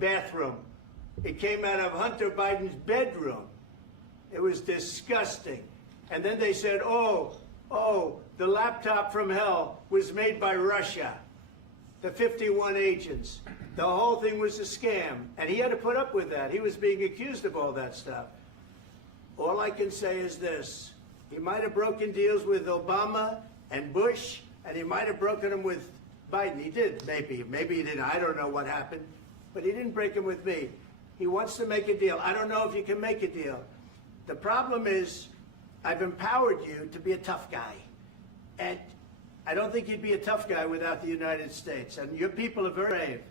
bathroom. It came out of Hunter Biden's bedroom. It was disgusting. And then they said, oh, the laptop from hell was made by Russia. The 51 agents. The whole thing was a scam. And he had to put up with that. He was being accused of all that stuff. All I can say is this. He might have broken deals with Obama and Bush, and he might have broken them with Biden. He did, maybe. Maybe he didn't. I don't know what happened. But he didn't break them with me. He wants to make a deal. I don't know if you can make a deal. The problem is, I've empowered you to be a tough guy. And I don't think you'd be a tough guy without the United States. And your people are very brave.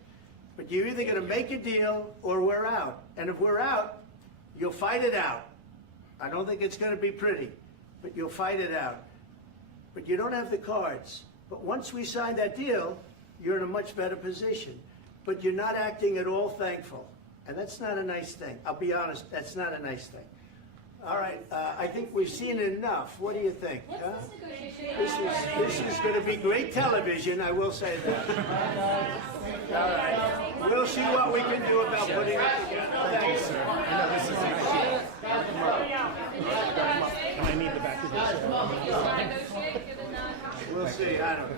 But you're either going to make a deal or we're out. And if we're out, you'll fight it out. I don't think it's going to be pretty, but you'll fight it out. But you don't have the cards. But once we sign that deal, you're in a much better position. But you're not acting at all thankful. And that's not a nice thing. I'll be honest, that's not a nice thing. All right, I think we've seen enough. What do you think? Huh? This is going to be great television, I will say that. All right. We'll see what we can do about putting it together. Thank you, sir. I need the back of this. We'll see. I don't know.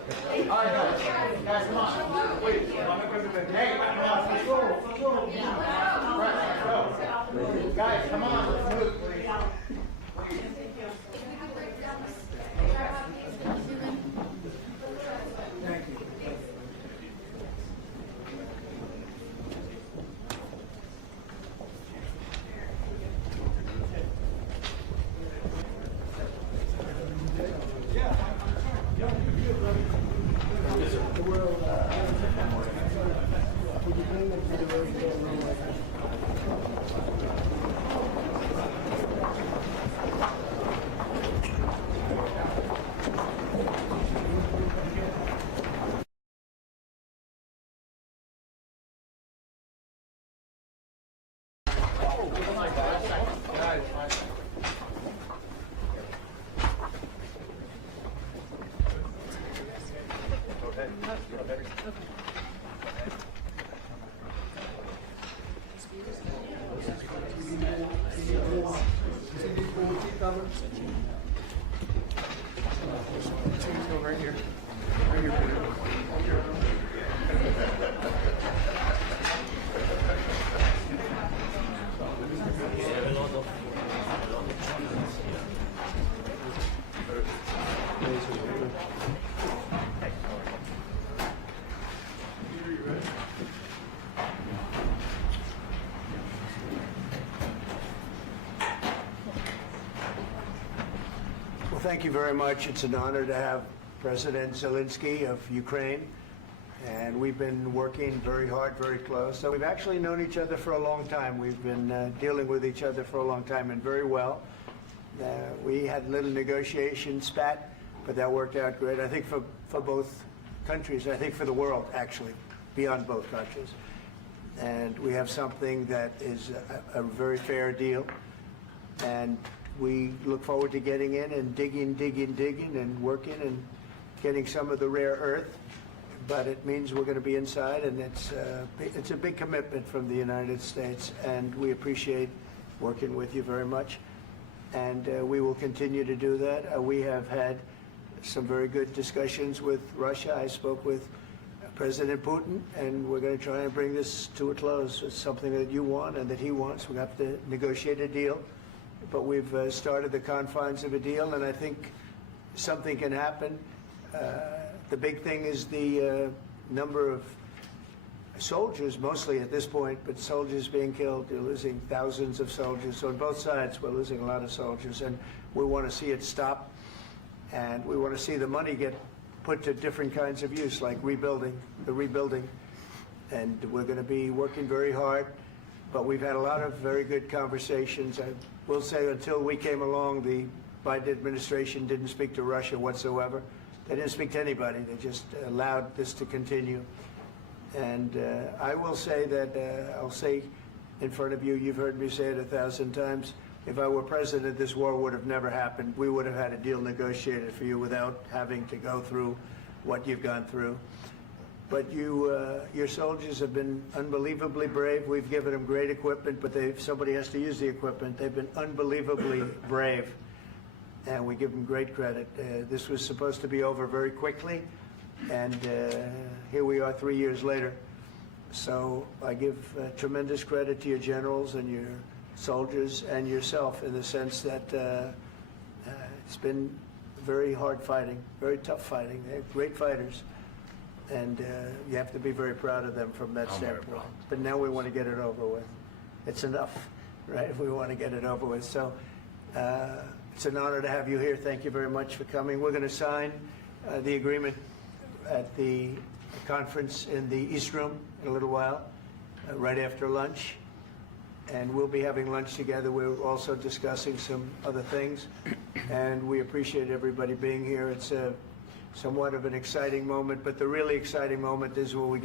All right, guys, come on. Wait. Hey, guys, come on. Let's move, please. Thank you. Right here. Well, thank you very much. It's an honor to have President Zelenskyy of Ukraine, and we've been working very hard, very close. So we've actually known each other for a long time. We've been dealing with each other for a long time and very well. We had a little negotiation spat, but that worked out great. I think for both countries, I think for the world, actually, beyond both countries. And we have something that is a very fair deal. And we look forward to getting in and digging and working and getting some of the rare earth, but it means we're going to be inside, and it's a big commitment from the United States, and we appreciate working with you very much, and we will continue to do that. We have had some very good discussions with Russia. I spoke with President Putin, and we're going to try and bring this to a close. It's something that you want and that he wants. We have to negotiate a deal, but we've started the confines of a deal, and I think something can happen. The big thing is the number of soldiers, mostly at this point, but soldiers being killed. You're losing thousands of soldiers. On both sides, we're losing a lot of soldiers, and we want to see it stop, and we want to see the money get put to different kinds of use, like rebuilding, and we're going to be working very hard, but we've had a lot of very good conversations. I will say until we came along, the Biden administration didn't speak to Russia whatsoever. They didn't speak to anybody. They just allowed this to continue. And I will say that, I'll say in front of you, you've heard me say it 1,000 times, if I were president, this war would have never happened. We would have had a deal negotiated for you without having to go through what you've gone through. But your soldiers have been unbelievably brave. We've given them great equipment, but somebody has to use the equipment. They've been unbelievably brave, and we give them great credit. This was supposed to be over very quickly, and here we are 3 years later. So I give tremendous credit to your generals and your soldiers and yourself in the sense that it's been very hard fighting, very tough fighting. They're great fighters, and you have to be very proud of them from that standpoint. But now we want to get it over with. It's enough, right? We want to get it over with. So it's an honor to have you here. Thank you very much for coming. We're going to sign the agreement at the conference in the East Room in a little while, right after lunch. And we'll be having lunch together. We're also discussing some other things. And we appreciate everybody being here. It's somewhat of an exciting moment, but the really exciting moment is when we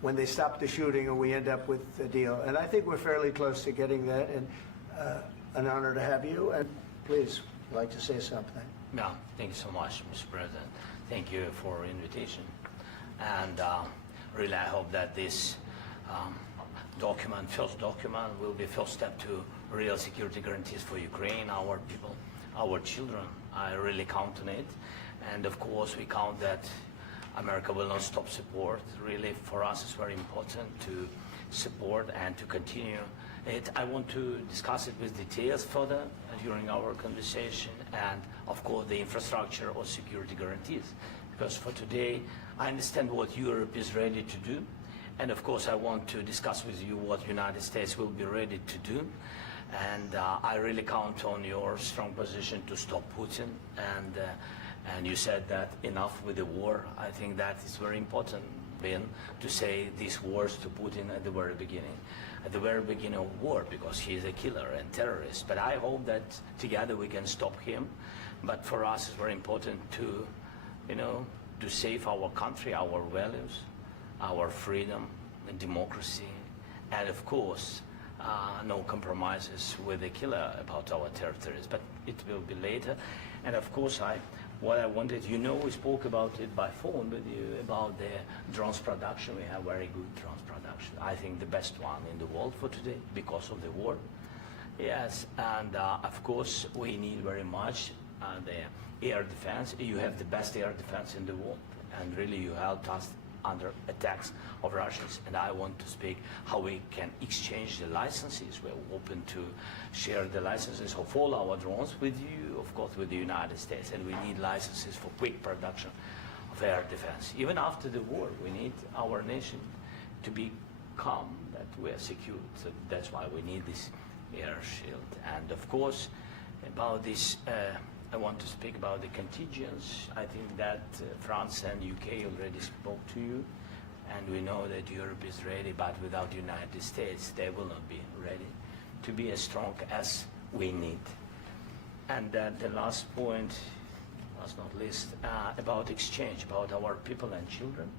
when they stop the shooting and we end up with a deal. And I think we're fairly close to getting that, and an honor to have you. And please, I'd like to say something. Yeah, thank you so much, Mr. President. Thank you for invitation. And really, I hope that this first document, will be first step to real security guarantees for Ukraine, our people, our children. I really count on it. And of course, we count that America will not stop support. Really, for us, it's very important to support and to continue it. I want to discuss it with details further during our conversation, and of course, the infrastructure or security guarantees. Because for today, I understand what Europe is ready to do. And of course, I want to discuss with you what the United States will be ready to do. And I really count on your strong position to stop Putin. And you said that enough with the war. I think that is very important, Ben, to say these words to Putin at the very beginning of war, because he is a killer and terrorist. But I hope that together we can stop him. But for us, it's very important to, to save our country, our values, our freedom and democracy, and of course, no compromises with the killer about our territories. But it will be later. And of course, what I wanted, we spoke about it by phone with you about the drones production. We have very good drones production. I think the best one in the world for today because of the war. Yes, and of course, we need very much the air defense. You have the best air defense in the world, and really you helped us under attacks of Russians. And I want to speak how we can exchange the licenses. We're open to share the licenses of all our drones with you, of course, with the United States. And we need licenses for quick production of air defense. Even after the war, we need our nation to be calm, that we are secure. So that's why we need this air shield. And of course, about this, I want to speak about the contingents. I think that France and UK already spoke to you, and we know that Europe is ready, but without the United States, they will not be ready to be as strong as we need. And the last point, last not least, about exchange, about our people and children.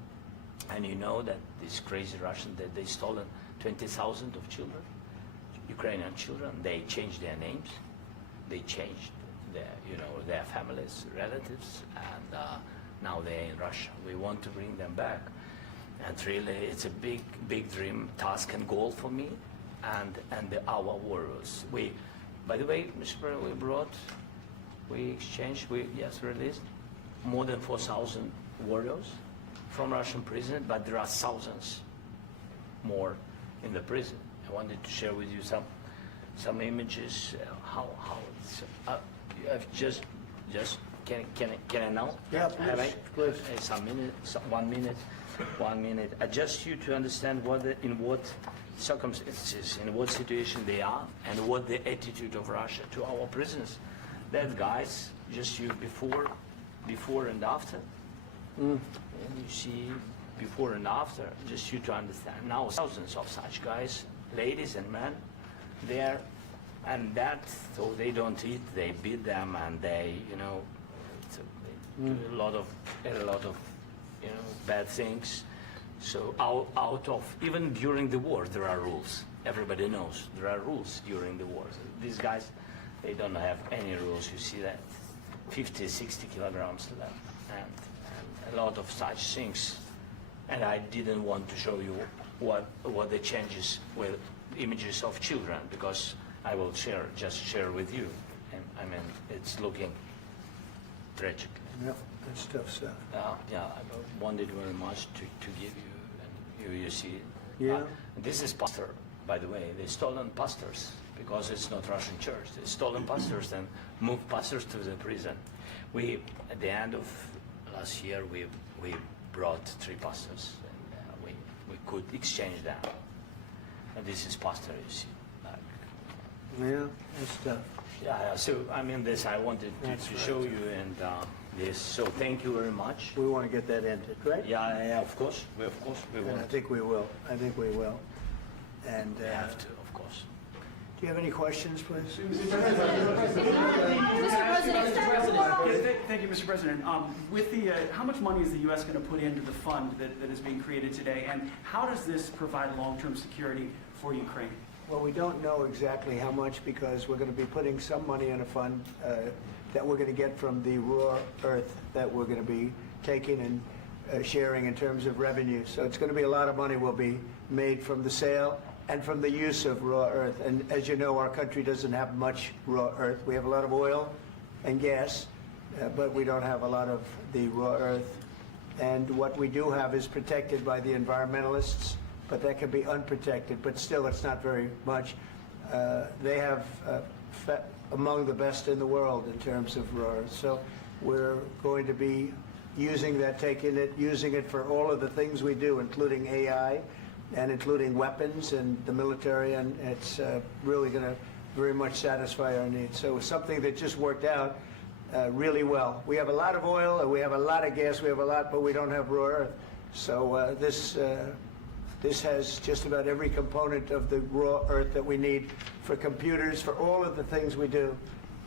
And you know that these crazy Russians, that they stolen 20,000 of children, Ukrainian children. They changed their names, they changed their families, relatives, and now they're in Russia. We want to bring them back, and really, it's a big dream, task, and goal for me, and our warriors. By the way, Mr. President, we released more than 4,000 warriors from Russian prison, but there are thousands more in the prison. I wanted to share with you some images. How it's. I've just can I now? Yeah, please. Please. 1 minute. Just you to understand in what circumstances, in what situation they are, and what the attitude of Russia to our prisoners. That guys, just you before and after. And you see before and after, just you to understand. Now thousands of such guys, ladies and men, there. And that, so they don't eat, they beat them, and they, do a lot of bad things. So out of, even during the war, there are rules. Everybody knows there are rules during the war. So these guys, they don't have any rules. You see that 50, 60 kilograms left, and a lot of such things And I didn't want to show you what the changes with images of children, because I will just share with you. And I mean, it's looking tragic. Yep, that's tough stuff. Yeah, I wanted very much to give you, and you see it. Yeah. This is pastor, by the way. They stolen pastors because it's not Russian church. They stolen pastors and moved pastors to the prison. We, at the end of last year, we brought 3 pastors, and we could exchange them. And this is pastor, you see. Yeah, that's tough. Yeah. So I mean, this I wanted to show you, and this. So thank you very much. We want to get that ended, right? Yeah, of course. We And I want. think we will. I think we will. And We have to, of course. do you have any questions, please? Thank you, Mr. President. With the, how much money is the U.S. going to put into the fund that is being created today, and how does this provide long-term security for Ukraine? Well, we don't know exactly how much because we're going to be putting some money in a fund that we're going to get from the raw earth that we're going to be taking and sharing in terms of revenue. So it's going to be a lot of money will be made from the sale and from the use of raw earth. And as you know, our country doesn't have much raw earth. We have a lot of oil and gas, but we don't have a lot of the raw earth. And what we do have is protected by the environmentalists, but that can be unprotected, but still it's not very much. They have among the best in the world in terms of raw earth. So we're going to be using that, using it for all of the things we do, including AI and including weapons and the military, and it's really going to very much satisfy our needs. So it's something that just worked out really well. We have a lot of oil, and we have a lot of gas, we have a lot, but we don't have raw earth. So this has just about every component of the raw earth that we need for computers, for all of the things we do.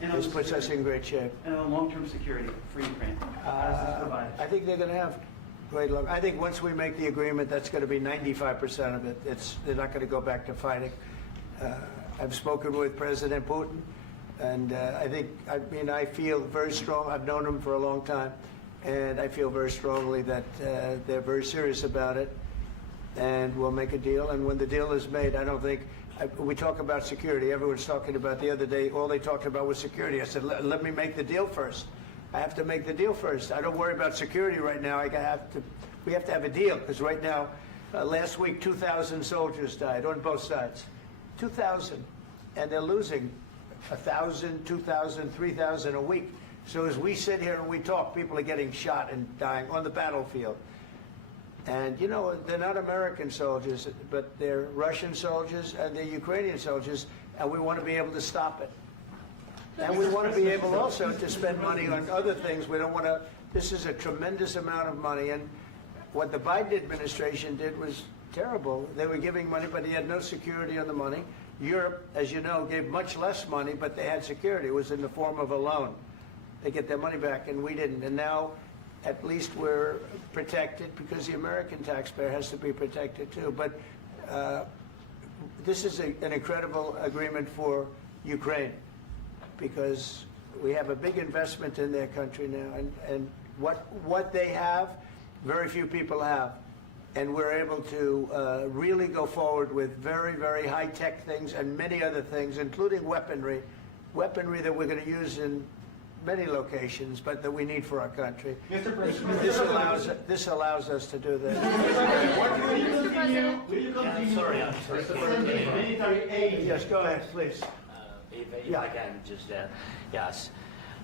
This puts us in great shape. And long-term security for Ukraine, how does this provide? I think they're going to have great luck. I think once we make the agreement, that's going to be 95% of it. They're not going to go back to fighting. I've spoken with President Putin, and I feel very strong. I've known him for a long time, and I feel very strongly that they're very serious about it, and we'll make a deal. And when the deal is made, I don't think we talk about security. Everyone's talking about the other day. All they talked about was security. I said, let me make the deal first. I have to make the deal first. I don't worry about security right now. We have to have a deal because right now, last week, 2,000 soldiers died on both sides. 2,000, and they're losing 1,000, 2,000, 3,000 a week. So as we sit here and we talk, people are getting shot and dying on the battlefield. And you know, they're not American soldiers, but they're Russian soldiers and they're Ukrainian soldiers, and we want to be able to stop it. And we want to be able also to spend money on other things. We don't want to, this is a tremendous amount of money, and what the Biden administration did was terrible. They were giving money, but he had no security on the money. Europe, as you know, gave much less money, but they had security. It was in the form of a loan. They get their money back, and we didn't. And now, at least we're protected because the American taxpayer has to be protected too. But this is an incredible agreement for Ukraine because we have a big investment in their country now, and what they have, very few people have. And we're able to really go forward with very, very high-tech things and many other things, including weaponry that we're going to use in many locations, but that we need for our country. Mr. President, This allows us to do that. will you continue? Sorry. Military aid. Yes, go ahead, please. If I can just, yes.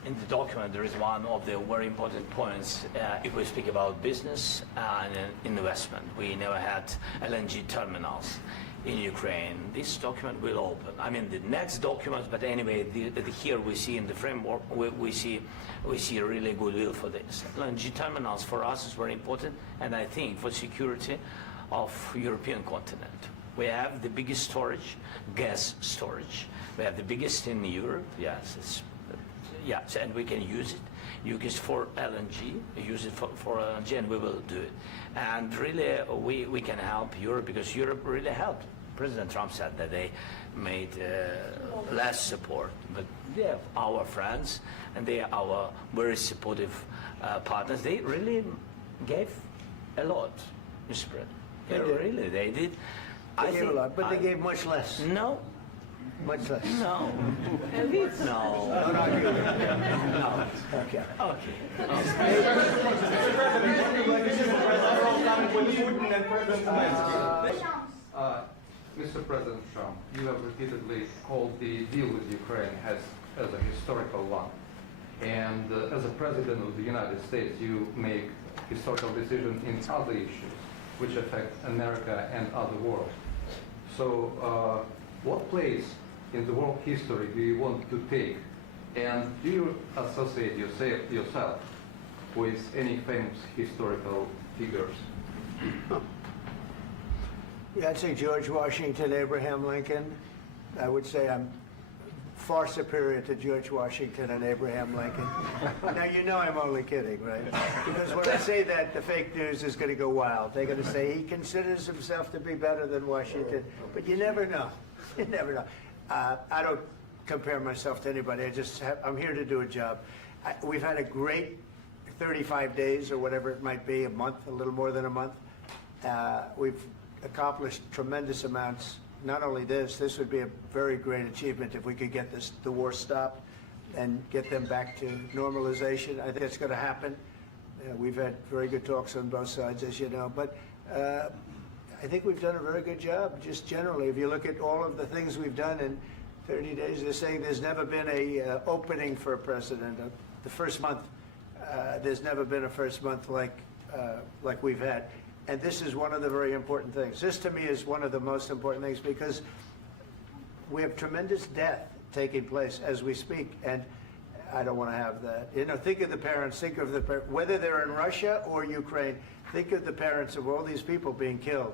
In the document, there is one of the very important points. If we speak about business and investment, we never had LNG terminals in Ukraine. This document will open. I mean, the next document, but anyway, here we see in the framework, we see really goodwill for this. LNG terminals for us is very important, and I think for security of European continent. We have the biggest storage, gas storage. We have the biggest in Europe. Yes, yes, and we can use it. Use it for LNG. Use it for LNG, and we will do it. And really, we can help Europe because Europe really helped. President Trump said that they made less support, but they are our friends and they are our very supportive partners. They really gave a lot. Mr. President. They Yeah, did. really, they did. They gave a lot, but they gave much less. No, Much less. no, no. Don't argue with me. No. Okay. Okay. Mr. President Trump, you have repeatedly called the deal with Ukraine as a historical one. And as a President of the United States, you make historical decisions in other issues which affect America and other world. So what place in the world history do you want to take? And do you associate yourself with any famous historical figures? Yeah, I'd say George Washington, Abraham Lincoln. I would say I'm far superior to George Washington and Abraham Lincoln. Now, you know I'm only kidding, right? Because when I say that, the fake news is going to go wild. They're going to say he considers himself to be better than Washington. But you never know. You never know. I don't compare myself to anybody. I'm here to do a job. We've had a great 35 days or whatever it might be, a month, a little more than a month. We've accomplished tremendous amounts. Not only this would be a very great achievement if we could get the war stopped and get them back to normalization. I think it's going to happen. We've had very good talks on both sides, as you know. But I think we've done a very good job, just generally. If you look at all of the things we've done in 30 days, they're saying there's never been a opening for a president. The first month, there's never been a first month like we've had. And this is one of the very important things. This, to me, is one of the most important things because we have tremendous death taking place as we speak, and I don't want to have that. You know, think of the parents, whether they're in Russia or Ukraine, think of the parents of all these people being killed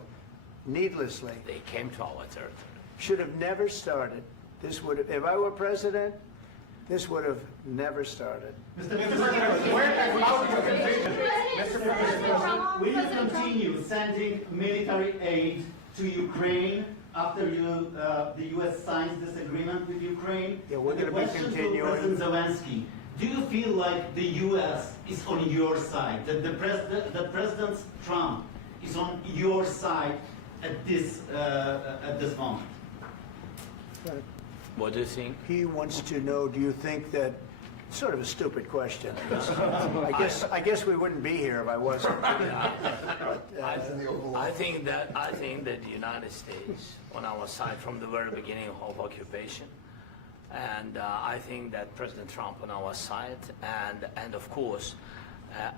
needlessly. They came to our territory. Should have never started. This would have, if I were president, this would have never started. Mr. President, will you continue sending military aid to Ukraine after the U.S. signs this agreement with Ukraine? Yeah, we're going to be continuing. To President Zelensky, do you feel like the U.S. is on your side, that President Trump is on your side at this moment? What do you think? He wants to know, do you think that, sort of a stupid question. I guess we wouldn't be here if I wasn't. I think that the United States on our side from the very beginning of occupation, and I think that President Trump on our side, and of course,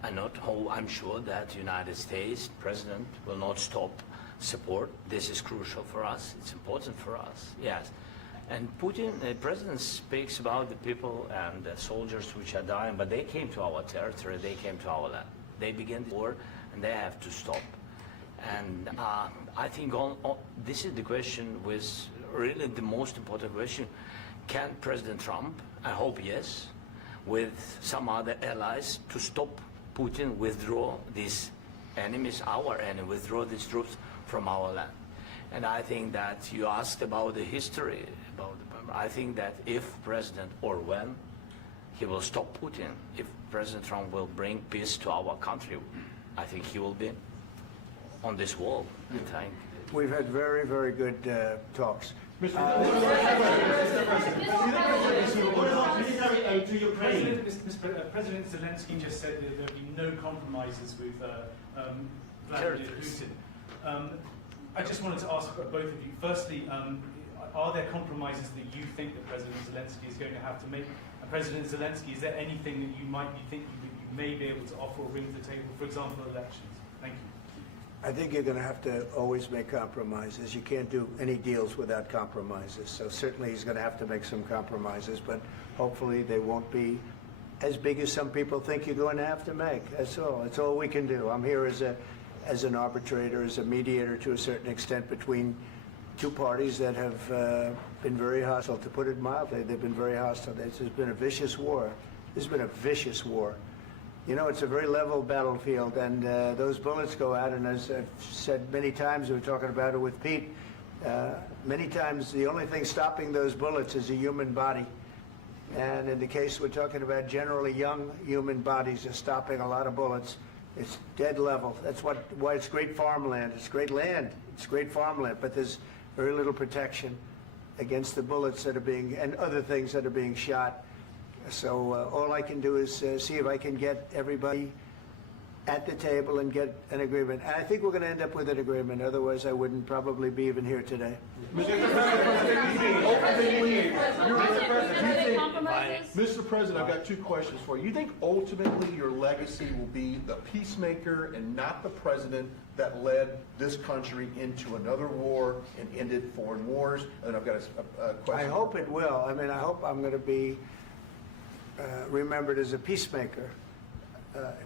I'm sure that the United States President will not stop support. This is crucial for us. It's important for us. Yes. And Putin, the president, speaks about the people and the soldiers which are dying, but they came to our territory, they came to our land. They began the war, and they have to stop. And I think this is the question, with really the most important question. Can President Trump, I hope yes, with some other allies, to stop Putin, withdraw these enemies, our enemy, withdraw these troops from our land? And I think that you asked about the history. I think that if President, or when, he will stop Putin, if President Trump will bring peace to our country, I think he will be on this wall. We've had very, very good talks. What about military aid to Ukraine? President Zelensky just said that there will be no compromises with Vladimir Putin. I just wanted to ask both of you, firstly, are there compromises that you think that President Zelensky is going to have to make? And President Zelensky, is there anything that you might be thinking that you may be able to offer or bring to the table, for example, elections? Thank you. I think you're going to have to always make compromises. You can't do any deals without compromises. So certainly he's going to have to make some compromises, but hopefully they won't be as big as some people think you're going to have to make. That's all. That's all we can do. I'm here as an arbitrator, as a mediator to a certain extent between two parties that have been very hostile. To put it mildly, they've been very hostile. This has been a vicious war. This has been a vicious war. You know, it's a very level battlefield, and those bullets go out, and as I've said many times, we were talking about it with Pete, many times the only thing stopping those bullets is a human body. And in the case we're talking about, generally young human bodies are stopping a lot of bullets. It's dead level. That's why it's great farmland. It's great land. It's great farmland, but there's very little protection against the bullets that are being, and other things that are being shot. So all I can do is see if I can get everybody at the table and get an agreement. And I think we're going to end up with an agreement. Otherwise, I wouldn't probably be even here today. Mr. President, I've got two questions for you. You think ultimately your legacy will be the peacemaker and not the president that led this country into another war and ended foreign wars? And I've got a question. I hope it will. I mean, I hope I'm going to be remembered as a peacemaker.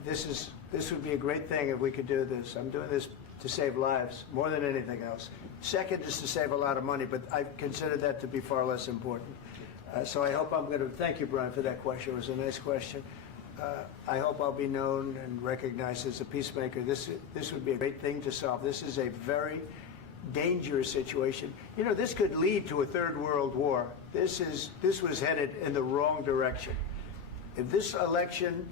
This would be a great thing if we could do this. I'm doing this to save lives more than anything else. Second is to save a lot of money, but I consider that to be far less important. So I hope I'm going to, thank you, Brian, for that question. It was a nice question. I hope I'll be known and recognized as a peacemaker. This would be a great thing to solve. This is a very dangerous situation. You know, this could lead to a third world war. This was headed in the wrong direction. If this election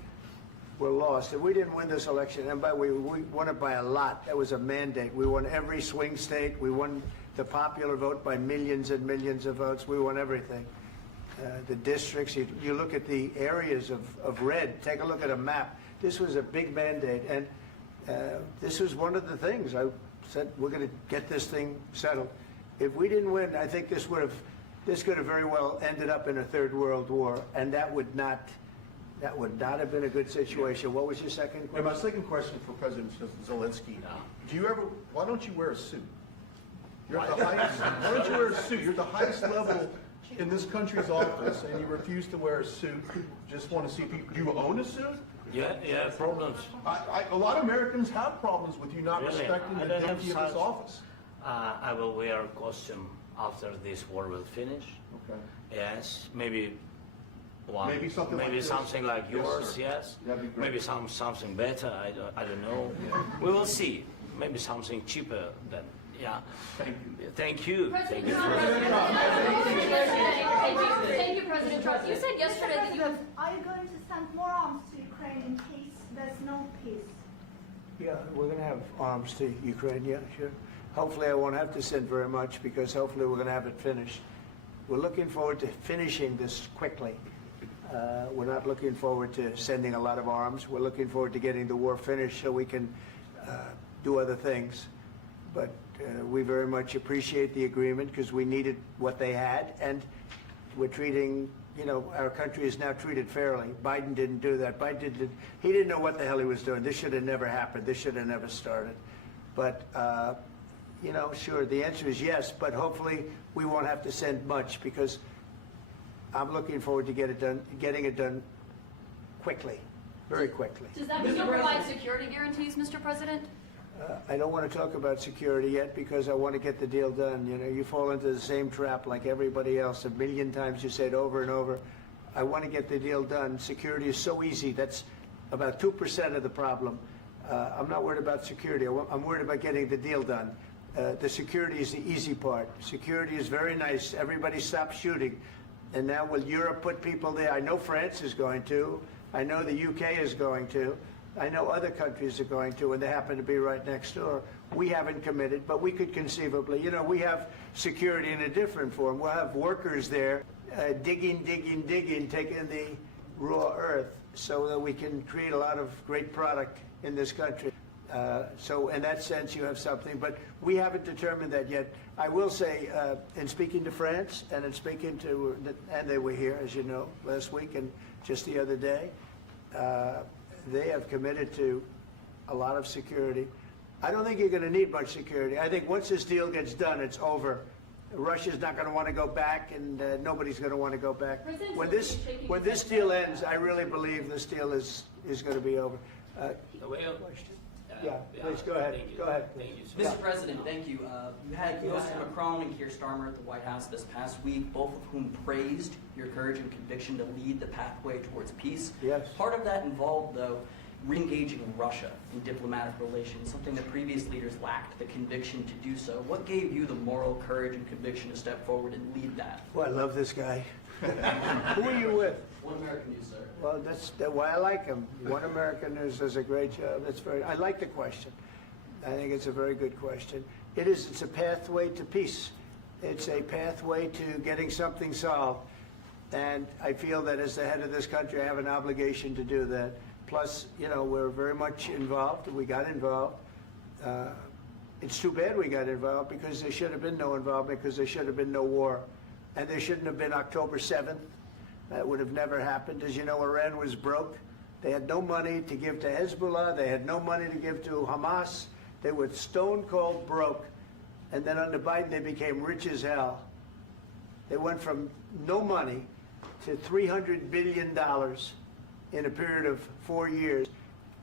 were lost, if we didn't win this election, and we won it by a lot, that was a mandate. We won every swing state. We won the popular vote by millions and millions of votes. We won everything. The districts, you look at the areas of red, take a look at a map. This was a big mandate, and this was one of the things. I said, we're going to get this thing settled. If we didn't win, I think this could have very well ended up in a third world war, and that would not have been a good situation. What was your second And question? my second question for President Zelensky, why don't you wear a suit? You're at the highest, why don't you wear a suit? You're at the highest level in this country's office, and you refuse to wear a suit. Just want to see if do you own a suit? Yeah, problems. A lot of Americans have problems with you not Really? respecting I the don't have dignity of this such- office. I will wear a costume after this war will finish. Okay. Yes, maybe one. Maybe something like this. something like Yes, yours. sir. Yes. That'd be great. Maybe something better. I don't know. We will see. Maybe something cheaper than. Yeah. Thank you. Thank you. President Thank you. Trump, Thank you, President Trump. You said yesterday that you have. Are you going to send more arms to Ukraine in case there's no peace? Yeah, we're going to have arms to Ukraine, yeah, sure. Hopefully I won't have to send very much, because hopefully we're going to have it finished. We're looking forward to finishing this quickly. We're not looking forward to sending a lot of arms. We're looking forward to getting the war finished so we can do other things. But we very much appreciate the agreement, because we needed what they had, and we're treating, you know, our country is now treated fairly. Biden didn't do that. He didn't know what the hell he was doing. This should have never happened. This should have never started. But, you know, sure, the answer is yes, but hopefully we won't have to send much, because I'm looking forward to getting it done quickly, very quickly. Does that mean you'll provide security guarantees, Mr. President? I don't want to talk about security yet, because I want to get the deal done. You know, you fall into the same trap like everybody else. A million times you say it over and over. I want to get the deal done. Security is so easy. That's about 2% of the problem. I'm not worried about security. I'm worried about getting the deal done. The security is the easy part. Security is very nice. Everybody stopped shooting. And now will Europe put people there? I know France is going to. I know the UK is going to. I know other countries are going to, and they happen to be right next door. We haven't committed, but we could conceivably. You know, we have security in a different form. We'll have workers there digging, taking the raw earth so that we can create a lot of great product in this country. So in that sense, you have something, but we haven't determined that yet. I will say, in speaking to France and in speaking to, and they were here, as you know, last week and just the other day, they have committed to a lot of security. I don't think you're going to need much security. I think once this deal gets done, it's over. Russia's not going to want to go back, and nobody's going to want to go back. When this deal ends, I really believe this deal is going to be over. Yeah, please go ahead. Go ahead, please. Mr. President, thank you. You had President Macron and Keir Starmer at the White House this past week, both of whom praised your courage and conviction to lead the pathway towards peace. Yes. Part of that involved, though, re-engaging Russia in diplomatic relations, something that previous leaders lacked the conviction to do so. What gave you the moral courage and conviction to step forward and lead that? Well, I love this guy. Who are you with? One American News, sir. Well, that's why I like him. One American News does a great job. I like the question. I think it's a very good question. It's a pathway to peace. It's a pathway to getting something solved. And I feel that as the head of this country, I have an obligation to do that. Plus, you know, we're very much involved. We got involved. It's too bad we got involved because there should have been no involvement, because there should have been no war. And there shouldn't have been October 7th. That would have never happened. As you know, Iran was broke. They had no money to give to Hezbollah. They had no money to give to Hamas. They were stone cold broke. And then under Biden, they became rich as hell. They went from no money to $300 billion in a period of 4 years.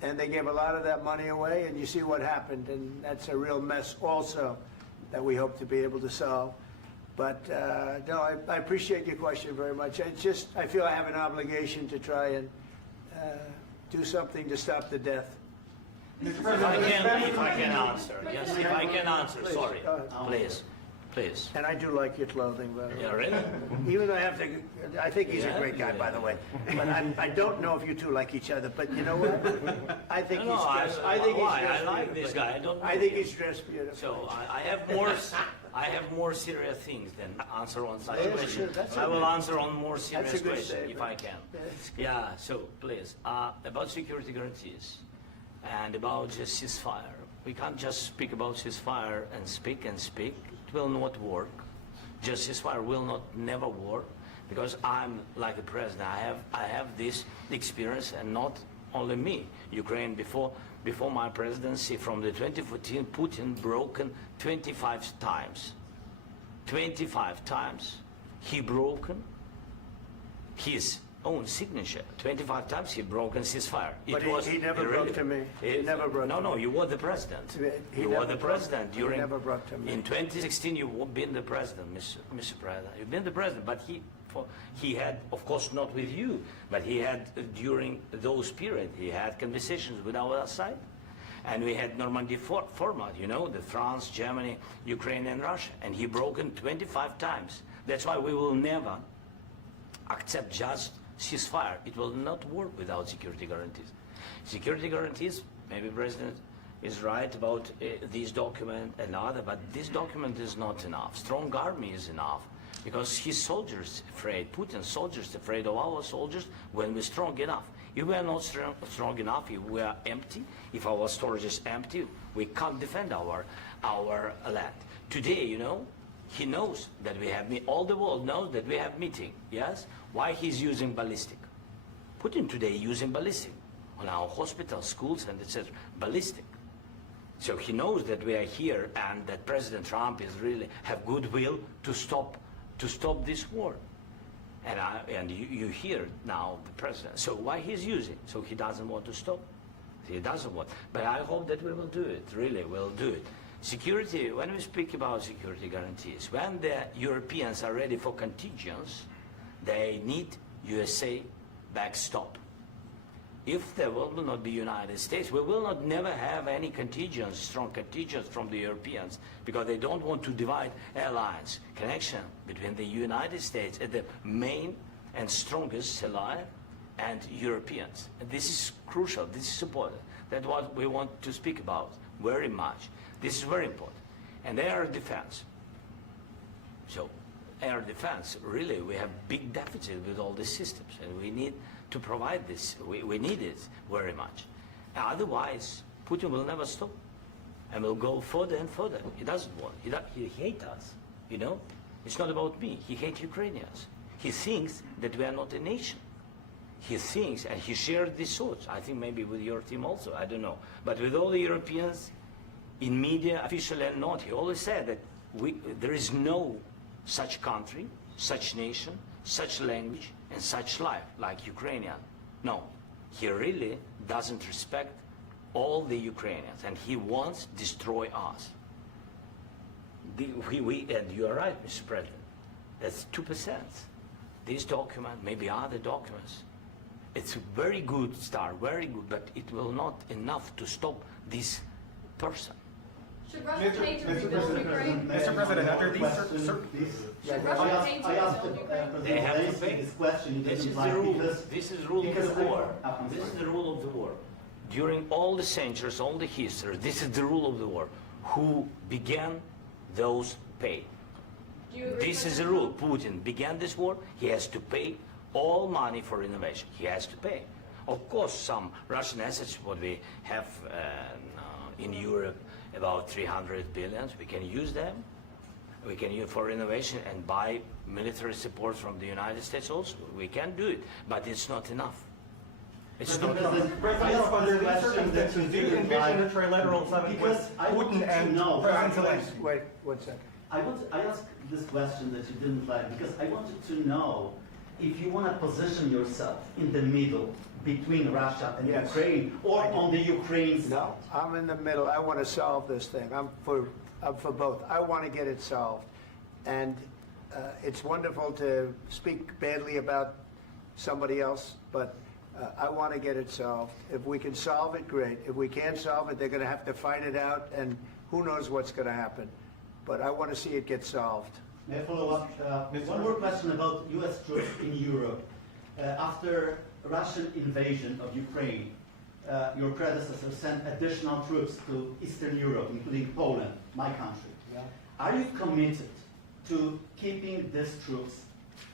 And they gave a lot of that money away, and you see what happened. And that's a real mess also that we hope to be able to solve. But no, I appreciate your question very much. I feel I have an obligation to try and do something to stop the death. If I can answer, yes, if I can answer, Please, sorry, go ahead. please. And I do like your clothing, by the way. Yeah, really? Even though I think he's a Yeah, great guy, yeah. by the way. But I don't know if you two like each other. But you know what? I think No, he's no, dressed. I think he's why? dressed I like this beautifully. guy. I don't know I think him. he's dressed beautifully. So I have more serious things than answer on such Yeah, questions. sure, that's I a will good- answer on more that's a serious good questions if statement. I can. That's good. Yeah. So please, about security guarantees and about just ceasefire. We can't just speak about ceasefire and speak and speak. It will not work. Just ceasefire will not never work because I'm like the president. I have this experience, and not only me. Ukraine before my presidency, from the 2014, Putin broken 25 times. 25 times he broken his own signature. 25 times he broken ceasefire. But he never broke to me. He never broke No, to no, me. you were the president. He You never were the broke- president he during. never broke to me. In 2016, you've been the president, Mr. President. You've been the president, but he had, of course, not with you, but he had during those periods, he had conversations with our side. And we had Normandy format, you know, the France, Germany, Ukraine, and Russia. And he broken 25 times. That's why we will never accept just ceasefire. It will not work without security guarantees. Security guarantees, maybe President is right about this document and other, but this document is not enough. Strong army is enough because his soldiers afraid, Putin's soldiers afraid of our soldiers when we're strong enough. If we are not strong enough, if we are empty, if our storage is empty, we can't defend our land. Today, you know, he knows that we have, all the world knows that we have meeting, yes? Why he's using ballistic? Putin today using ballistic on our hospitals, schools, and etc. Ballistic. So he knows that we are here and that President Trump is really have goodwill to stop this war. And you hear now the president. So why he's using? So he doesn't want to stop. He doesn't want. But I hope that we will do it. Really, we'll do it. Security. When we speak about security guarantees, when the Europeans are ready for contingents, they need USA backstop. If there will not be United States, we will not never have any contingents, strong contingents from the Europeans, because they don't want to divide alliance connection between the United States as the main and strongest ally and Europeans. And this is crucial. This is important. That's what we want to speak about very much. This is very important. And air defense. So air defense, really, we have big deficit with all these systems, and we need to provide this. We need it very much. Otherwise, Putin will never stop and will go further and further. He doesn't want. He hates us, you know. It's not about me. He hates Ukrainians. He thinks that we are not a nation. He thinks, and he shared these thoughts, I think maybe with your team also, I don't know. But with all the Europeans, in media, officially and not, he always said that there is no such country, such nation, such language, and such life like Ukrainian. No, he really doesn't respect all the Ukrainians, and he wants to destroy us. And you are right, Mr. President. That's 2%. This document, maybe other documents, It's a very good start, very good, but it will not enough to stop this person. Should Russia pay to rebuild Ukraine? Mr. President, under these Should Russia pay to I asked rebuild Ukraine? They have to Zelensky pay. this question. He This doesn't is like the rule. because This is the rule of because the war. I'm This is sorry. the rule of the war. During all the centuries, all the history, this is the rule of the war. Who began, those pay. Do you agree This with is the rule. Putin began this war. He has to pay all money for innovation. He has to pay. Of course, some Russian assets, what we have in Europe, about 300 billion, we can use them. We can use for innovation and buy military support from the United States also. We can do it, but it's not enough. It's not enough. President, under these circumstances, do you envision a trilateral summit with Because I want Putin to and know- President Zelensky? Wait 1 second. I asked this question that you didn't like because I wanted to know if you want to position yourself in the middle between Russia and Yes. Ukraine or on the Ukraine's No, I'm in the middle. I want to solve this thing. I'm for both. I want to get it solved. And it's wonderful to speak badly about somebody else, but I want to get it solved. If we can solve it, great. If we can't solve it, they're going to have to fight it out, and who knows what's going to happen. But I want to see it get solved. May I follow up? One more question about U.S. troops in Europe. After Russian invasion of Ukraine, your predecessor sent additional troops to Eastern Europe, including Poland, my country. Yeah. Are you committed to keeping these troops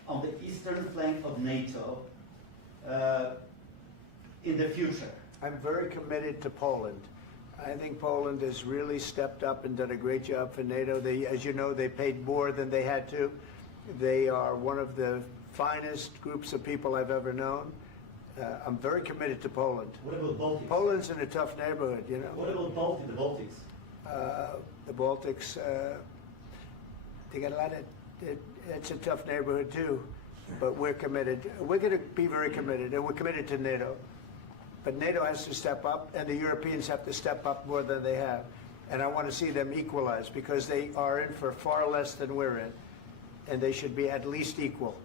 on the eastern flank of NATO in the future? I'm very committed to Poland. I think Poland has really stepped up and done a great job for NATO. They, as you know, they paid more than they had to. They are one of the finest groups of people I've ever known. I'm very committed to Poland. What about Baltics? Poland's in a tough neighborhood, you know. What about the Baltics? The Baltics, they got a lot of, it's a tough neighborhood too, but we're committed. We're going to be very committed, and we're committed to NATO. But NATO has to step up, and the Europeans have to step up more than they have. And I want to see them equalize, because they are in for far less than we're in, and they should be at least equal.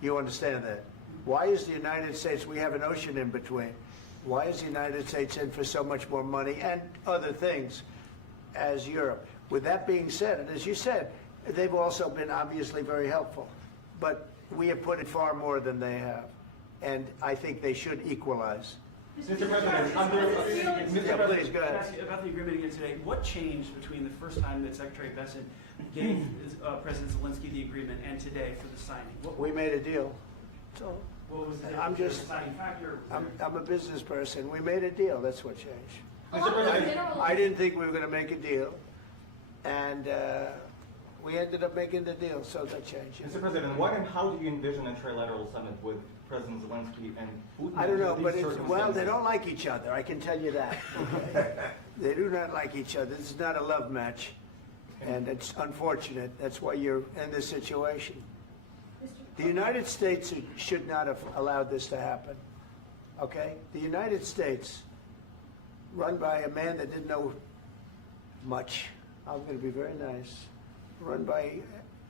You understand that? Why is the United States, we have an ocean in between, why is the United States in for so much more money and other things as Europe? With that being said, and as you said, they've also been obviously very helpful, but we have put it far more than they have, and I think they should equalize. Mr. President, Please, go ahead. About the agreement again today, what changed between the first time that Secretary Bessent gave President Zelensky the agreement and today for the signing? We made a deal. So What was the I'm just- deciding factor? I'm a business person. We made a deal. That's what changed. Mr. President, I didn't think we were going to make a deal, and we ended up making the deal, so that changed. Mr. President, what and how do you envision a trilateral summit with President Zelensky and Putin? I don't know, under but these well, they circumstances? don't like each other. I can tell you that. Okay? They do not like each other. This is not a love match, and it's unfortunate. That's why you're in this situation. The United States should not have allowed this to happen. Okay? The United States, run by a man that didn't know much, I'm going to be very nice, run by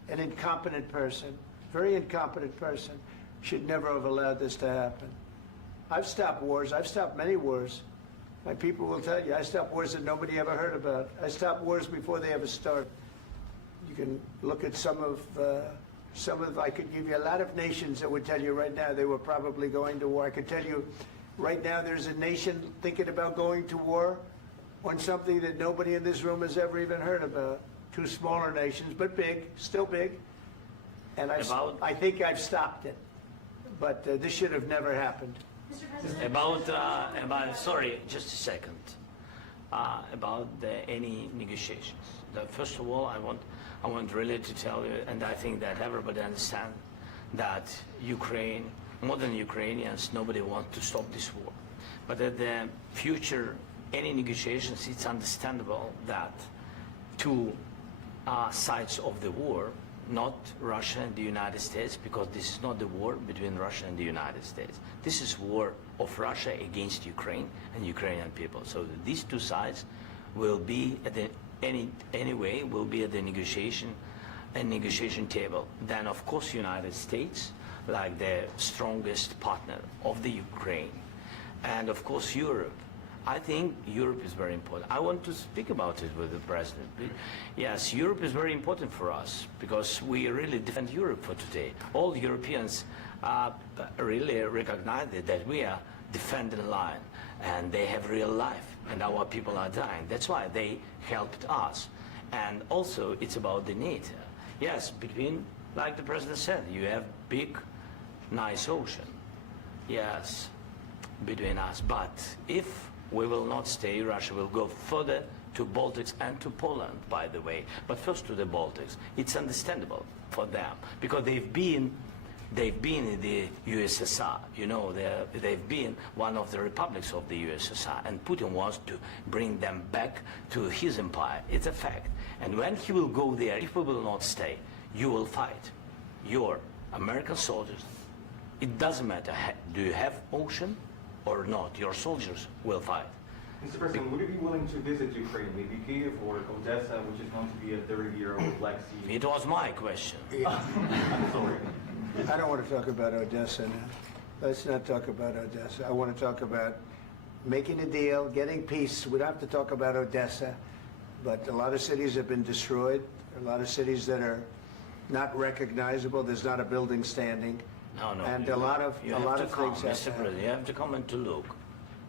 an incompetent person, very incompetent person, should never have allowed this to happen. I've stopped wars. I've stopped many wars. My people will tell you, I stopped wars that nobody ever heard about. I stopped wars before they ever start. You can look at some of, I could give you a lot of nations that would tell you right now they were probably going to war. I could tell you right now there's a nation thinking about going to war on something that nobody in this room has ever even heard about. Two smaller nations, but big, still big. And I think I've stopped it. But this should have never happened. Sorry, just a second. About any negotiations. First of all, I want really to tell you, and I think that everybody understands that Ukraine, modern Ukrainians, nobody wants to stop this war. But at the future, any negotiations, it's understandable that two sides of the war, not Russia and the United States, because this is not the war between Russia and the United States. This is war of Russia against Ukraine and Ukrainian people. So these two sides will be at the will be at the negotiation table. Then of course United States like the strongest partner of the Ukraine. And of course Europe. I think Europe is very important. I want to speak about it with the President. Yes, Europe is very important for us because we really defend Europe for today. All Europeans really recognize that we are defending the line and they have real life and our people are dying. That's why they helped us. And also it's about the NATO. Yes, between, like the President said, you have big, nice ocean. Yes, between us. But if we will not stay, Russia will go further to Baltics and to Poland, by the way. But first to the Baltics. It's understandable for them because they've been in the USSR. You know, they've been one of the republics of the USSR, and Putin wants to bring them back to his empire. It's a fact. And when he will go there, if we will not stay, you will fight. Your American soldiers, it doesn't matter, do you have ocean or not, your soldiers will fight. Mr. President, would you be willing to visit Ukraine, maybe Kyiv or Odessa, which is known to be a 30-year-old Black Sea? It was my question. I'm sorry. I don't want to talk about Odessa now. Let's not talk about Odessa. I want to talk about making a deal, getting peace. We don't have to talk about Odessa, but a lot of cities have been destroyed. A lot of cities that are not recognizable. There's not a building standing. No, And a lot of things have to Mr. happen. President, you have to come and to look.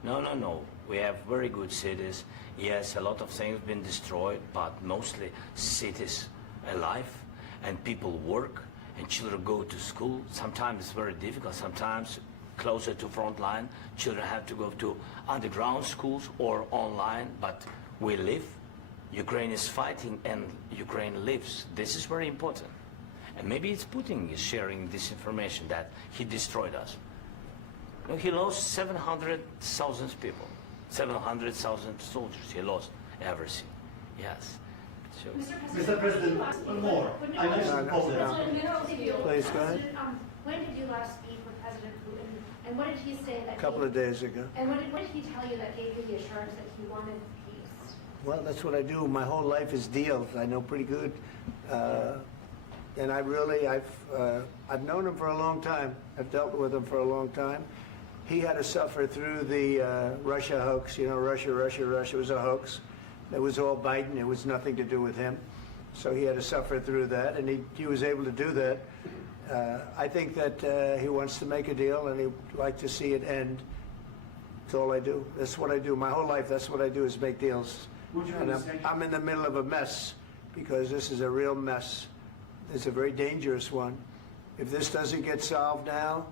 No. We have very good cities. Yes, a lot of things have been destroyed, but mostly cities alive and people work and children go to school. Sometimes it's very difficult. Sometimes closer to front line, children have to go to underground schools or online, but we live. Ukraine is fighting and Ukraine lives. This is very important. And maybe it's Putin is sharing this information that he destroyed us. You know, he lost 700,000 people, 700,000 soldiers. He lost everything. Yes. So, Mr. President, one more. I mentioned Poland. Please, go ahead. When did you last speak with President Putin, and what did he say that? A couple of days ago. And what did he tell you that gave you the assurance that he wanted peace? Well, that's what I do. My whole life is deals. I know pretty good. And I've known him for a long time. I've dealt with him for a long time. He had to suffer through the Russia hoax. You know, Russia was a hoax. It was all Biden. It was nothing to do with him. So he had to suffer through that, and he was able to do that. I think that he wants to make a deal, and he'd like to see it end. That's all I do. That's what I do. My whole life, that's what I do, is make deals. And I'm in the middle of a mess, because this is a real mess. It's a very dangerous one. If this doesn't get solved now,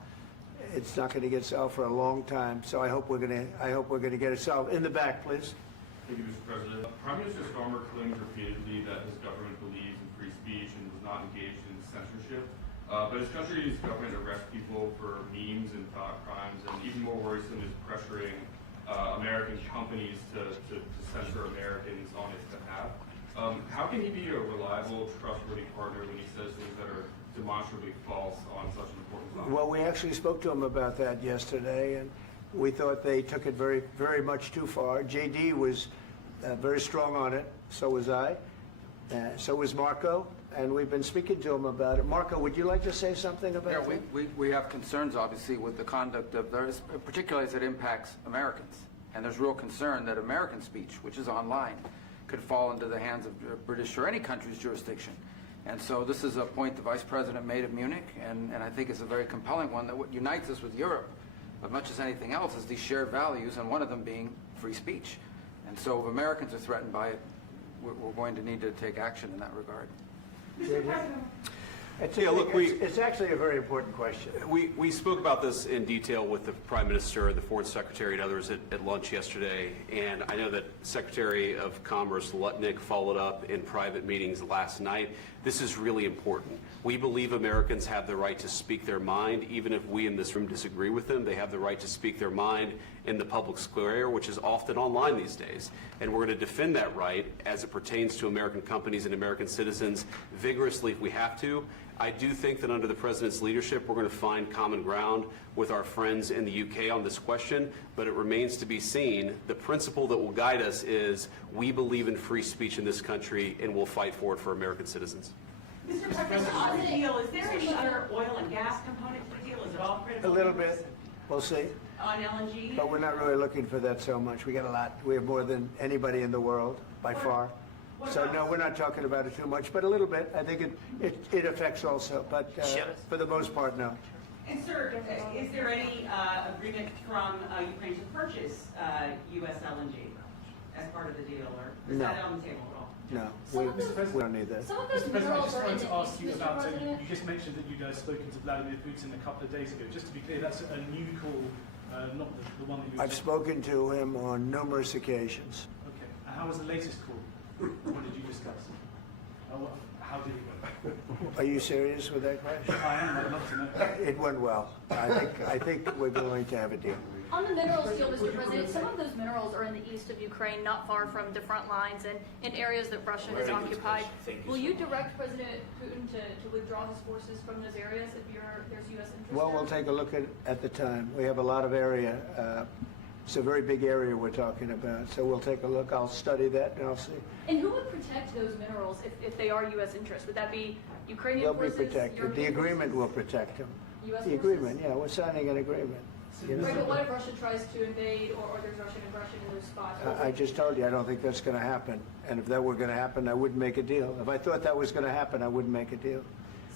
it's not going to get solved for a long time. So I hope we're going to get it solved. In the back, please. Thank you, Mr. President. Prime Minister Starmer claims repeatedly that his government believes in free speech and was not engaged in censorship. But his country's government arrests people for memes and thought crimes, and even more worrisome is pressuring American companies to censor Americans on his behalf. How can he be a reliable, trustworthy partner when he says things that are demonstrably false on such an important topic? Well, we actually spoke to him about that yesterday, and we thought they took it very, very much too far. JD was very strong on it. So was I. So was Marco. And we've been speaking to him about it. Marco, would you like to say something about that? We have concerns, obviously, with the conduct of those, particularly as it impacts Americans. And there's real concern that American speech, which is online, could fall into the hands of British or any country's jurisdiction. And so this is a point the Vice President made at Munich, and I think it's a very compelling one, that what unites us with Europe, as much as anything else, is these shared values, and one of them being free speech. And so if Americans are threatened by it, we're going to need to take action in that regard. Mr. President. It's actually a very important question. We spoke about this in detail with the Prime Minister, the Foreign Secretary, and others at lunch yesterday. And I know that Secretary of Commerce Lutnick followed up in private meetings last night. This is really important. We believe Americans have the right to speak their mind, even if we in this room disagree with them. They have the right to speak their mind in the public square, which is often online these days. And we're going to defend that right as it pertains to American companies and American citizens vigorously if we have to. I do think that under the President's leadership, we're going to find common ground with our friends in the UK on this question, but it remains to be seen. The principle that will guide us is we believe in free speech in this country, and we'll fight for it for American citizens. Mr. President, on the deal, is there any other oil and gas component to at all A critical? little bit. We'll see. On LNG? But we're not really looking for that so much. We got a lot. We have more than anybody in the world, by far. So no, we're not talking about it too much, but a little bit. I think it affects also, but for the most part, no. And sir, is there any agreement from Ukraine to purchase U.S. LNG as part of the deal, or is No. that on the table at all? No, we don't need that. Some of those Mr. President, I minerals just are in wanted the to ask east, you Mr. about, President. you just mentioned that you'd spoken to Vladimir Putin a couple of days ago. Just to be clear, that's a new call, not the one that you I've spoken to him on numerous occasions. Okay. And how was the latest call? What did you discuss? How did it go? Are you serious with that question? I am. I'd love to know. It went well. I think we're going to have a deal. On the minerals deal, Mr. President, some of those minerals are in the east of Ukraine, not far from the front lines and in areas that Russia has occupied. Will you direct President Putin to withdraw his forces from those areas if there's U.S. interest Well, there? we'll take a look at the time. We have a lot of area. It's a very big area we're talking about. So we'll take a look. I'll study that and I'll see. And who would protect those minerals if they are U.S. interests? Would that be Ukrainian They'll be forces? protected. The European agreement forces? will protect them. U.S. The forces? agreement, yeah, we're signing an agreement. You know? Right, but what if Russia tries to invade or there's Russian aggression in those spots? I just told you, I don't think that's going to happen. And if that were going to happen, I wouldn't make a deal. If I thought that was going to happen, I wouldn't make a deal.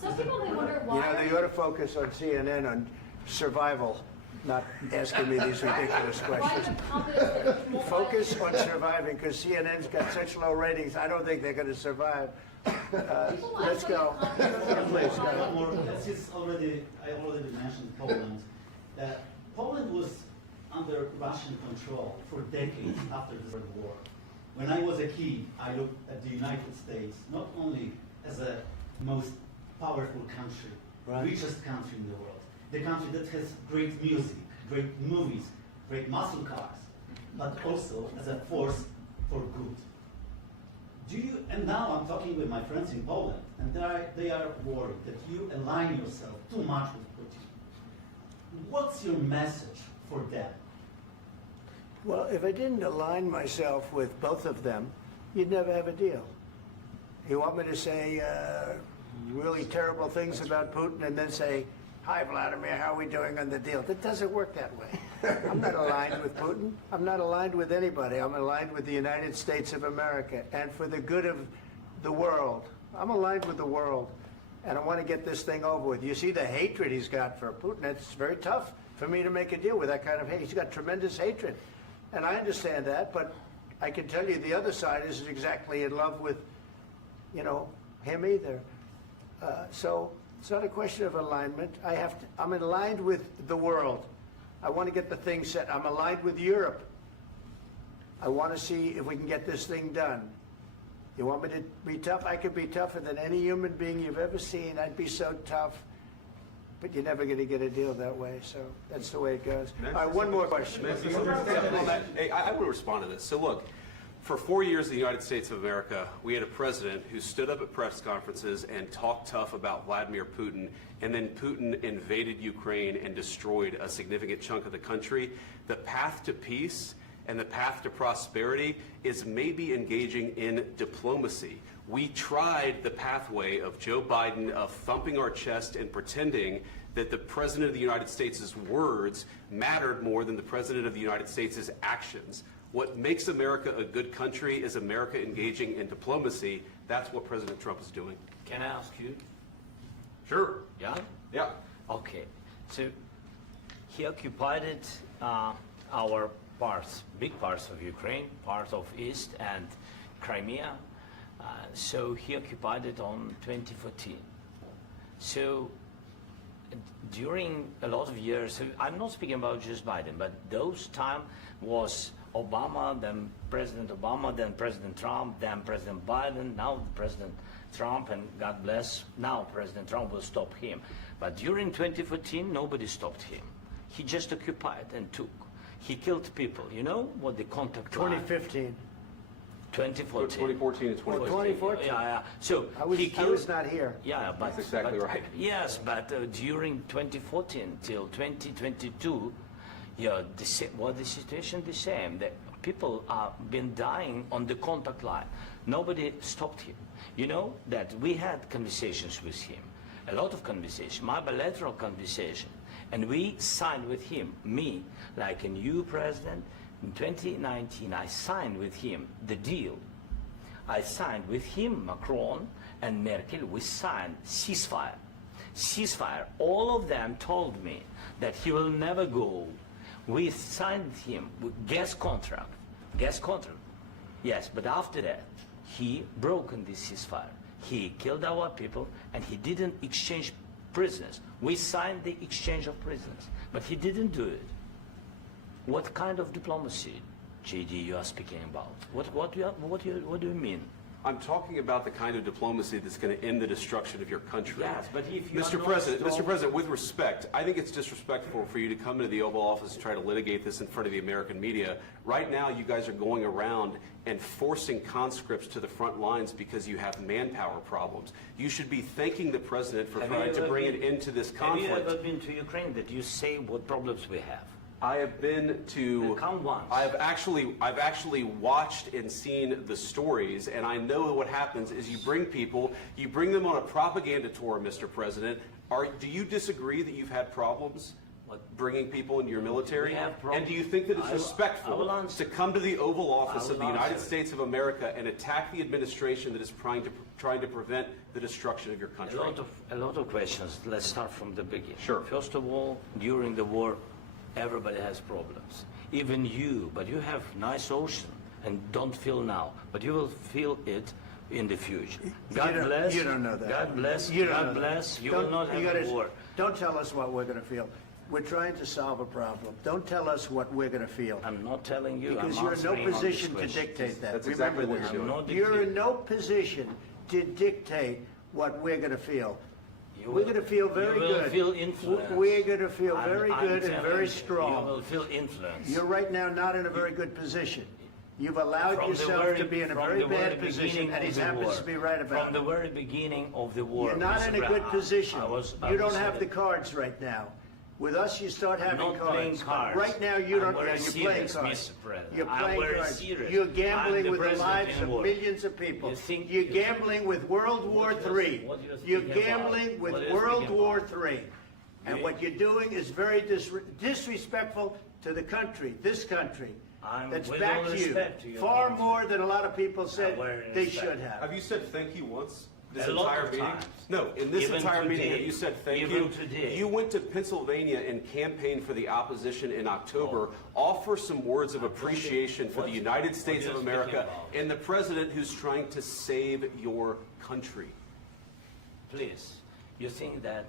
Some people may wonder You why. know, they ought to focus on CNN on survival, not asking me these ridiculous Why questions. the confidence that you can Focus on surviving, because CNN's got such low ratings, I don't think they're going to survive. Let's go. Please, go. One more. Since I already mentioned Poland. Poland was under Russian control for decades after the World War. When I was a kid, I looked at the United States not only as a most powerful country, richest country in the world, the country that has great music, great movies, great muscle cars, but also as a force for good. And now I'm talking with my friends in Poland, and they are worried that you align yourself too much with Putin. What's your message for them? Well, if I didn't align myself with both of them, you'd never have a deal. You want me to say really terrible things about Putin and then say, "Hi, Vladimir, how are we doing on the deal?" That doesn't work that way. I'm not aligned with Putin. I'm not aligned with anybody. I'm aligned with the United States of America and for the good of the world. I'm aligned with the world, and I want to get this thing over with. You see the hatred he's got for Putin. It's very tough for me to make a deal with that kind of hate. He's got tremendous hatred, and I understand that, but I can tell you the other side isn't exactly in love with, him either. So it's not a question of alignment. I'm aligned with the world. I want to get the thing set. I'm aligned with Europe. I want to see if we can get this thing done. You want me to be tough? I could be tougher than any human being you've ever seen. I'd be so tough. But you're never going to get a deal that way, so that's the way it goes. All right, one more question. Hey, I want to respond to this. So look, for 4 years in the United States of America, we had a president who stood up at press conferences and talked tough about Vladimir Putin, and then Putin invaded Ukraine and destroyed a significant chunk of the country. The path to peace and the path to prosperity is maybe engaging in diplomacy. We tried the pathway of Joe Biden of thumping our chest and pretending that the President of the United States' words mattered more than the President of the United States' actions. What makes America a good country is America engaging in diplomacy. That's what President Trump is doing. Can I ask you? Sure. Yeah? Yeah. Okay. So he occupied our parts, big parts of Ukraine, part of East and Crimea. So he occupied it on 2014. So during a lot of years, so I'm not speaking about just Biden, but those time was Obama, then President Obama, then President Trump, then President Biden, now President Trump, and God bless, now President Trump will stop him. But during 2014, nobody stopped him. He just occupied and took. He killed people. You know what the contact line? 2015. 2014. 2014 and 2015. 2014. Yeah. So I was not here. Yeah, but that's exactly right. Yes, but during 2014 till 2022, the situation the same. The people have been dying on the contact line. Nobody stopped him. You know that we had conversations with him. a lot of conversation, my bilateral conversation, and we signed with him, me, like a new president. In 2019, I signed with him the deal. I signed with him, Macron and Merkel, we signed ceasefire. Ceasefire. All of them told me that he will never go. We signed with him with gas contract. Gas contract. Yes, but after that, he broken this ceasefire. He killed our people and he didn't exchange prisoners. We signed the exchange of prisoners, but he didn't do it. What kind of diplomacy, JD, you are speaking about? What do you mean? I'm talking about the kind of diplomacy that's going to end the destruction of your country. Yes, but if you Mr. President, with respect, I think it's disrespectful for you to come into the Oval Office and try to litigate this in front of the American media. Right now, you guys are going around and forcing conscripts to the front lines because you have manpower problems. You should be thanking the President for trying to bring an end to this conflict. Have you ever been to Ukraine that you say what problems we have? I have been to. Come once. I've actually watched and seen the stories, and I know what happens is you bring them on a propaganda tour, Mr. President. Do you disagree that you've had problems bringing people into your military? And do you think that it's respectful to come to the Oval Office of the United States of America and attack the administration that is trying to prevent the destruction of your country? A lot of questions. Let's start from the beginning. Sure. First of all, during the war, everybody has problems. Even you, but you have nice ocean and don't feel now, but you will feel it in the future. God bless. You don't know that. God bless. You don't God know bless. that. You will not have a war. Don't tell us what we're going to feel. We're trying to solve a problem. Don't tell us what we're going to feel. I'm not telling you. Because I'm you're in no answering on position this to question. dictate that. That's Remember exactly what this. you're doing. You're in no position to dictate what we're going to feel. We're going to feel very good. You will feel influence. We're going to feel very I'm good and telling very you, strong. You will feel influence. You're right now not in a very good position. You've allowed yourself to be in a very bad position, and he happens to be right about it. From the very beginning of the war. You're not in a good position. You don't have the the cards right now. With us, you start having not cards. playing cards. Right now, you don't. I'm very You're playing serious, cards. Mr. President. You're I'm playing very cards. serious. You're I'm gambling the with the president lives in of war. millions of people. You think You're you- gambling with World War III. what you're You're speaking gambling about? with What you're World speaking War about? III. And You- what you're doing is very disrespectful to the country, this country. That's with all backed you respect to your far country. more than a lot of people said very they respect. should have. Have you said thank you once? This A lot entire of meeting? times. No, in this Even entire meeting, today. have you said thank Even you? today. You went to Pennsylvania and campaigned for the opposition in October. Offer some words of appreciation for the United States what of are you speaking America about? and the president who's trying to save your country. Please, you think that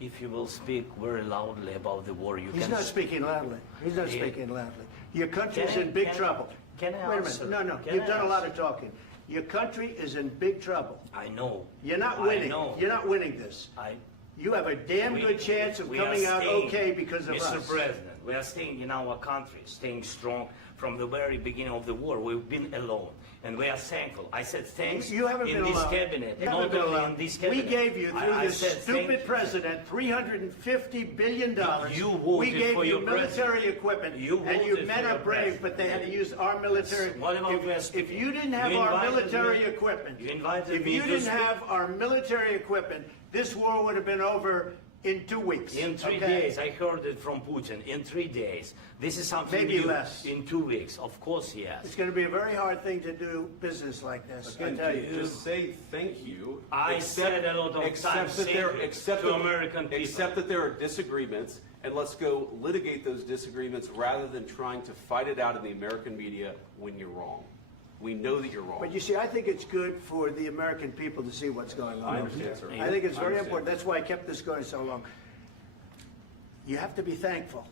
if you will speak very loudly about the war, you He's can... not speaking loudly. He's not Yeah. speaking loudly. Your country's Can I- in big can I- trouble. can I Wait a answer? minute. No, Can you've I done a lot answer? of talking. Your country is in big trouble. I know. You're not I winning. know. You're not winning this. You have a damn good chance of we are coming out staying, okay because of Mr. us. President, we are staying in our country, staying strong from the very beginning of the war. We've been alone, and we are thankful. I said thanks You haven't in been this alone. cabinet, You haven't not been only alone. in this We cabinet. gave you, through I this said thank stupid president, $350 billion. You voted we gave for you your military president. equipment, You and you voted men for are your brave, president. but they had to use our military. What about West If you didn't have You our invited military me- equipment, You invited if me you to didn't speak. have our military equipment, this war would have been over in 2 weeks. In 3 okay? days, I heard it from Putin. In 3 days, this is something Maybe new. less. In 2 weeks, of course, yes. It's going to be a very hard thing to do business like this. I Again, tell you. just say thank you. I said a lot of times that there, thank you except to that- American people. Except that there are disagreements, and let's go litigate those disagreements rather than trying to fight it out in the American media when you're wrong. We know that you're wrong. But you see, I think it's good for the American people to see what's going on. I understand, sir. I think it's I very understand. important. That's why I kept this going so long. You have to be thankful.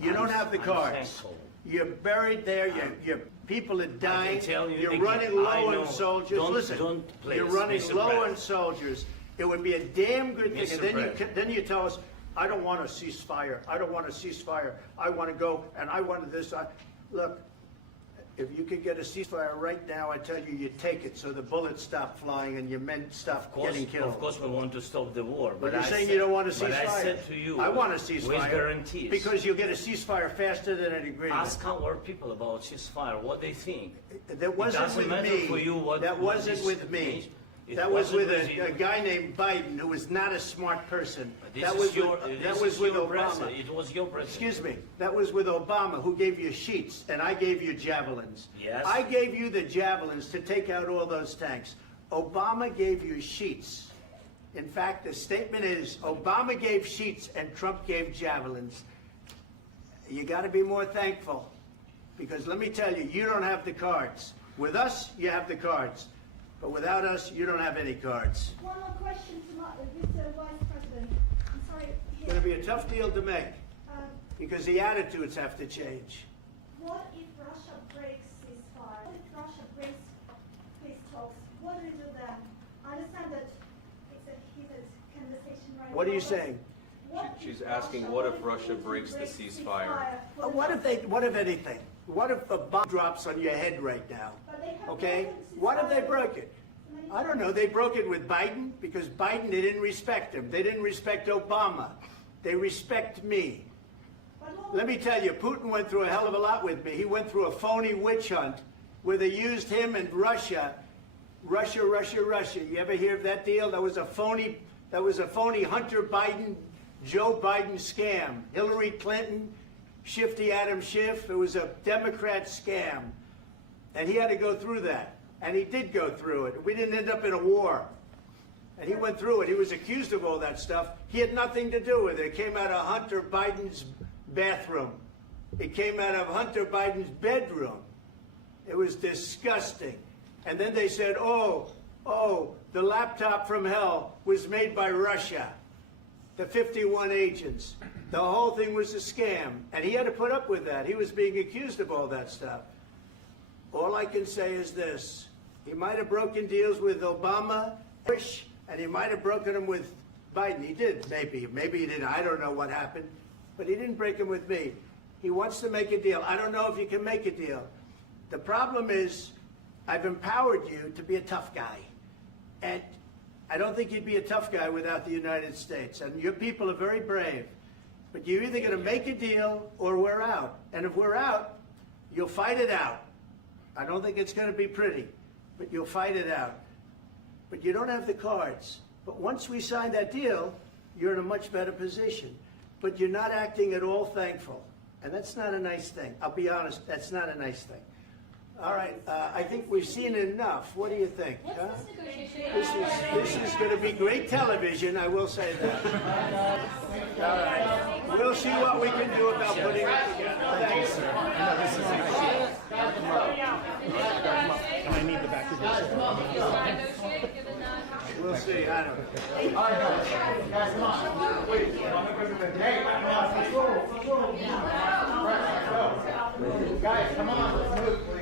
You don't have the I'm cards. thankful. You're buried there. Your people are dying. tell you You're again, running I low know. on soldiers. Don't- Listen, don't please, you're running Mr. low President. on soldiers. It would be a damn good thing. Mr. And then President. then you tell us, I don't want a ceasefire. I don't want a ceasefire. I want to go and I want this. Look, if you could get a ceasefire right now, I tell you, you take it so the bullets stop flying and your men stop getting killed. Of course, we want to stop the war. But you're I saying said- you don't want a ceasefire. But I said to you, I want a with ceasefire. guarantees. Because you'll get a ceasefire faster than an agreement. Ask our people about ceasefire, what they think. That wasn't it doesn't with matter me. for you what That what wasn't this with me. means. That was with a guy named Biden, who was not a smart person. That was with Obama. It was your president. Excuse me. That was with Obama, who gave you sheets, and I gave you javelins. Yes. I gave you the javelins to take out all those tanks. Obama gave you sheets. In fact, the statement is Obama gave sheets and Trump gave javelins. You got to be more thankful, because let me tell you, you don't have the cards. With us, you have the cards. But without us, you don't have any cards. One more question to Mr. Vice President. I'm sorry. It's going to be a tough deal to make, because the attitudes have to change. What if Russia breaks ceasefire? What if Russia breaks peace talks? What do we do then? I understand that it's a heated conversation right now. What are you saying? She's asking, what if Russia breaks the ceasefire? What if anything? What if a bomb drops on your head right now? Okay? What if they broke it? I don't know. They broke it with Biden, because Biden, they didn't respect him. They didn't respect Obama. They respect me. Let me tell you, Putin went through a hell of a lot with me. He went through a phony witch hunt where they used him and Russia. Russia. You ever hear of that deal? That was a phony Hunter Biden, Joe Biden scam. Hillary Clinton, Shifty Adam Schiff. It was a Democrat scam. And he had to go through that. And he did go through it. We didn't end up in a war. And he went through it. He was accused of all that stuff. He had nothing to do with it. It came out of Hunter Biden's bathroom. It came out of Hunter Biden's bedroom. It was disgusting. And then they said, oh, the laptop from hell was made by Russia. The 51 agents. The whole thing was a scam. And he had to put up with that. He was being accused of all that stuff. All I can say is this. He might have broken deals with Obama, Bush, and he might have broken them with Biden. He did, maybe. Maybe he didn't. I don't know what happened. But he didn't break them with me. He wants to make a deal. I don't know if you can make a deal. The problem is, I've empowered you to be a tough guy. And I don't think you'd be a tough guy without the United States. And your people are very brave. But you're either going to make a deal or we're out. And if we're out, you'll fight it out. I don't think it's going to be pretty, but you'll fight it out. But you don't have the cards. But once we sign that deal, you're in a much better position. But you're not acting at all thankful. And that's not a nice thing. I'll be honest, that's not a nice thing. All right, I think we've seen enough. What do you think? Huh? This is going to be great television, I will say that. All right. We'll see what we can do about putting it together. Thank you, sir. I need the back of this. We'll see. I don't know. All right, guys, come on. Wait, hey, guys, come on. Let's move.